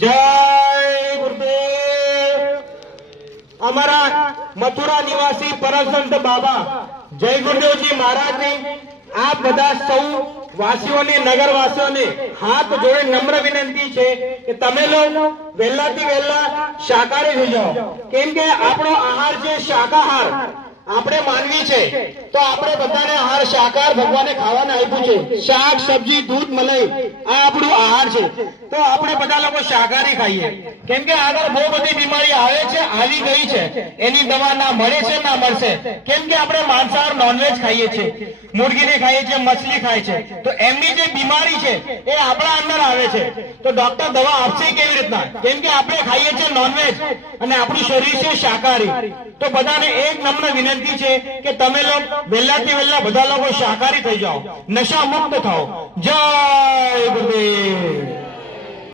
જય ગુરુદેવ। અમારા મથુરા નિવાસી પરમસંત બાબા જય ગુરુદેવજી મહારાજની આપ બધા સૌ વાસીઓને નગરવાસીઓને હાથ જોડે નમ્ર વિનંતી છે કે તમે લોકો વહેલાથી વહેલા શાકાહારી થઈ જાઓ, કેમ કે આપણો આહાર છે શાકાહાર। આપણે માનવી છે તો આપણે બધાને આહાર શાકાહાર ભગવાને ખાવાને આપ્યું છે। શાક સબ્જી દૂધ મલાઈ આ આપણું આહાર છે, તો આપણે બધા લોકો શાકાહારી ખાઈએ, કેમ કે આગળ બહુ બધી બીમારી આવે છે, આવી ગઈ છે, એની દવા ના મળે છે ના મળશે, કેમ કે આપણે માંસાહાર નોનવેજ ખાઈએ છીએ, મુર્ગીને ખાઈએ છીએ, મછલી ખાય છે, તો એમની જે બીમારી છે એ આપણા અંદર આવે છે, તો ડોક્ટર દવા આપશે કેવી રીતના? કેમ કે આપણે ખાઈએ છીએ નોનવેજ અને આપણું શરીર છે શાકાહારી। તો બધાને એક નમ્ર વિનંતી છે કે તમે લોકો વહેલાથી વહેલા બધા લોકો શાકાહારી થઈ જાઓ, નશા મુક્ત થાઓ। જય ગુરુદેવ।